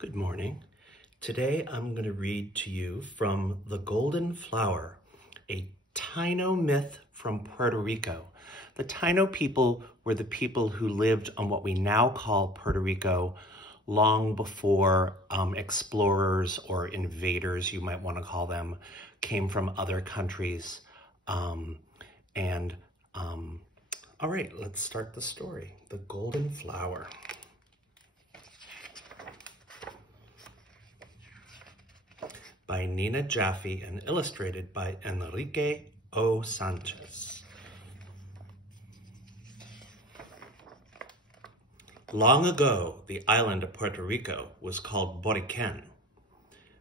Good morning. Today I'm going to read to you from The Golden Flower, a Taino myth from Puerto Rico. The Taino people were the people who lived on what we now call Puerto Rico long before explorers or invaders, you might want to call them, came from other countries. All right, let's start the story. The Golden Flower. By Nina Jaffe and illustrated by Enrique O. Sanchez. Long ago, the island of Puerto Rico was called Boriken.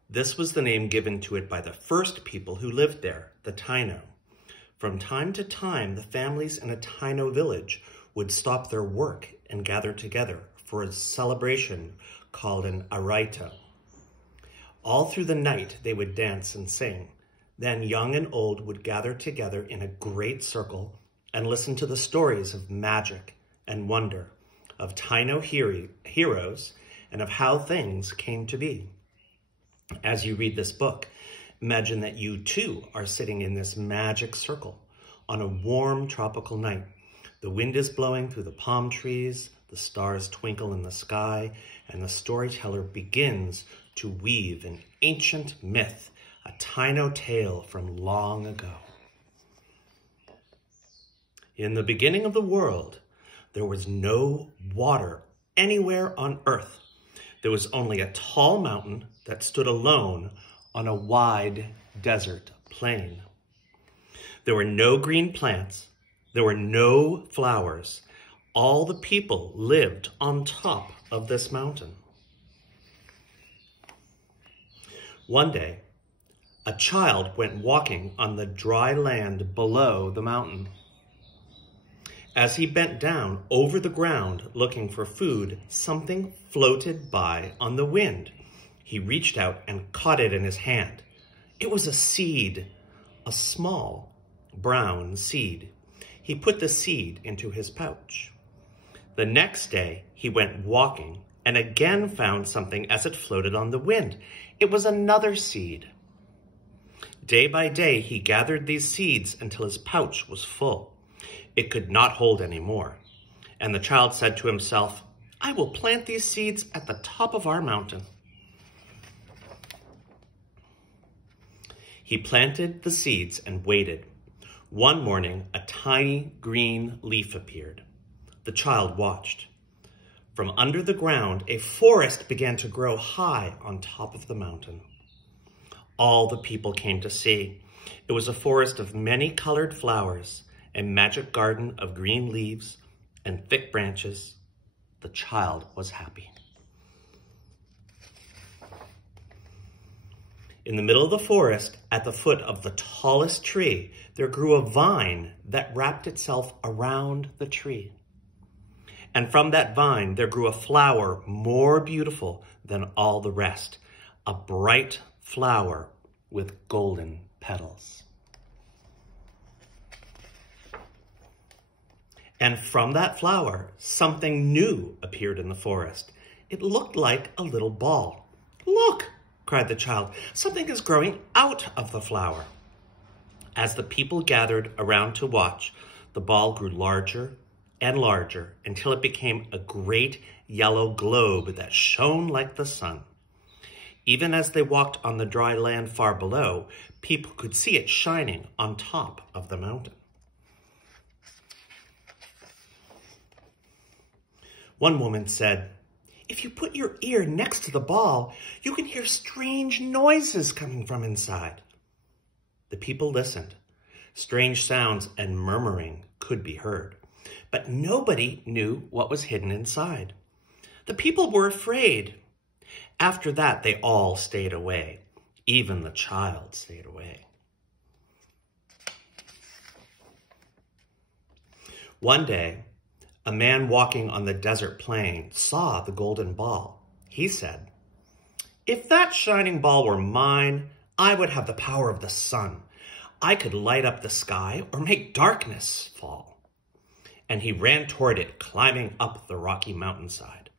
This was the name given to it by the first people who lived there, the Taino. From time to time, the families in a Taino village would stop their work and gather together for a celebration called an araito. All through the night, they would dance and sing. Then young and old would gather together in a great circle and listen to the stories of magic and wonder, of Taino heroes, and of how things came to be. As you read this book, imagine that you too are sitting in this magic circle on a warm tropical night. The wind is blowing through the palm trees, the stars twinkle in the sky, and the storyteller begins to weave an ancient myth, a Taino tale from long ago. In the beginning of the world, there was no water anywhere on earth. There was only a tall mountain that stood alone on a wide desert plain. There were no green plants. There were no flowers. All the people lived on top of this mountain. One day, a child went walking on the dry land below the mountain. As he bent down over the ground looking for food, something floated by on the wind. He reached out and caught it in his hand. It was a seed, a small brown seed. He put the seed into his pouch. The next day, he went walking and again found something as it floated on the wind. It was another seed. Day by day, he gathered these seeds until his pouch was full. It could not hold any more. And the child said to himself, "I will plant these seeds at the top of our mountain." He planted the seeds and waited. One morning, a tiny green leaf appeared. The child watched. From under the ground, a forest began to grow high on top of the mountain. All the people came to see. It was a forest of many colored flowers, a magic garden of green leaves and thick branches. The child was happy. In the middle of the forest, at the foot of the tallest tree, there grew a vine that wrapped itself around the tree. And from that vine, there grew a flower more beautiful than all the rest, a bright flower with golden petals. And from that flower, something new appeared in the forest. It looked like a little ball. "Look!" cried the child. "Something is growing out of the flower." As the people gathered around to watch, the ball grew larger and larger until it became a great yellow globe that shone like the sun. Even as they walked on the dry land far below, people could see it shining on top of the mountain. One woman said, "If you put your ear next to the ball, you can hear strange noises coming from inside." The people listened. Strange sounds and murmuring could be heard, but nobody knew what was hidden inside. The people were afraid. After that, they all stayed away. Even the child stayed away. One day, a man walking on the desert plain saw the golden ball. He said, "If that shining ball were mine, I would have the power of the sun. I could light up the sky or make darkness fall." And he ran toward it, climbing up the rocky mountainside.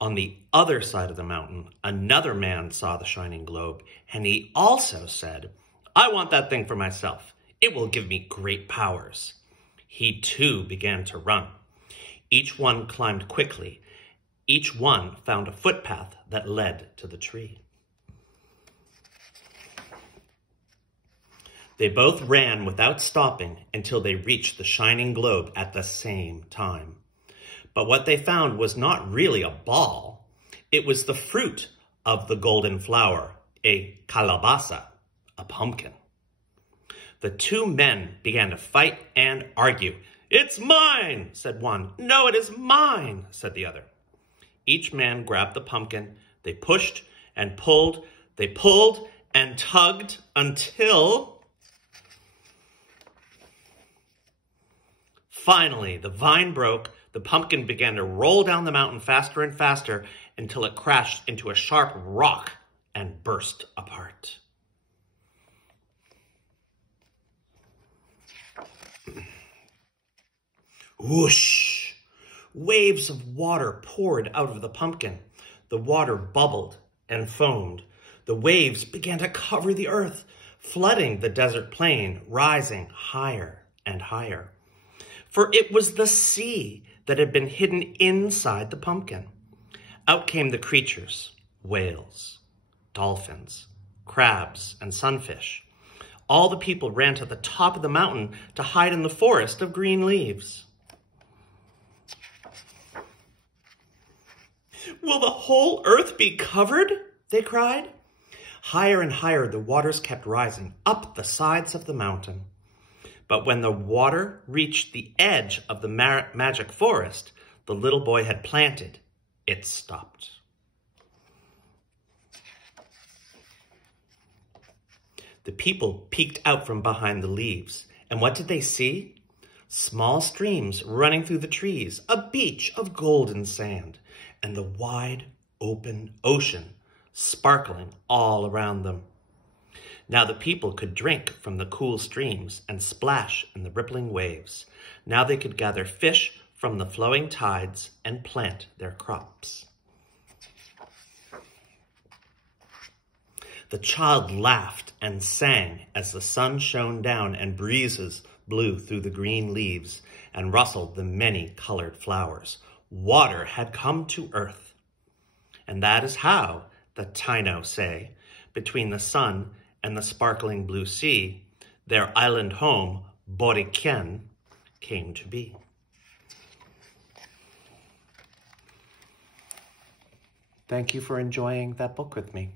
On the other side of the mountain, another man saw the shining globe, and he also said, "I want that thing for myself. It will give me great powers." He too began to run. Each one climbed quickly. Each one found a footpath that led to the tree. They both ran without stopping until they reached the shining globe at the same time. But what they found was not really a ball. It was the fruit of the golden flower, a calabaza, a pumpkin. The two men began to fight and argue. "It's mine," said one. "No, it is mine," said the other. Each man grabbed the pumpkin. They pushed and pulled. They pulled and tugged until... Finally, the vine broke. The pumpkin began to roll down the mountain faster and faster until it crashed into a sharp rock and burst apart. Whoosh! Waves of water poured out of the pumpkin. The water bubbled and foamed. The waves began to cover the earth, flooding the desert plain, rising higher and higher. For it was the sea that had been hidden inside the pumpkin. Out came the creatures, whales, dolphins, crabs, and sunfish. All the people ran to the top of the mountain to hide in the forest of green leaves. "Will the whole earth be covered?" they cried. Higher and higher the waters kept rising up the sides of the mountain. But when the water reached the edge of the magic forest the little boy had planted, it stopped. The people peeked out from behind the leaves, and what did they see? Small streams running through the trees, a beach of golden sand, and the wide open ocean sparkling all around them. Now the people could drink from the cool streams and splash in the rippling waves. Now they could gather fish from the flowing tides and plant their crops. The child laughed and sang as the sun shone down and breezes blew through the green leaves and rustled the many-colored flowers. Water had come to earth. And that is how, the Taino say, between the sun and the sparkling blue sea, their island home, Boriken, came to be. Thank you for enjoying that book with me.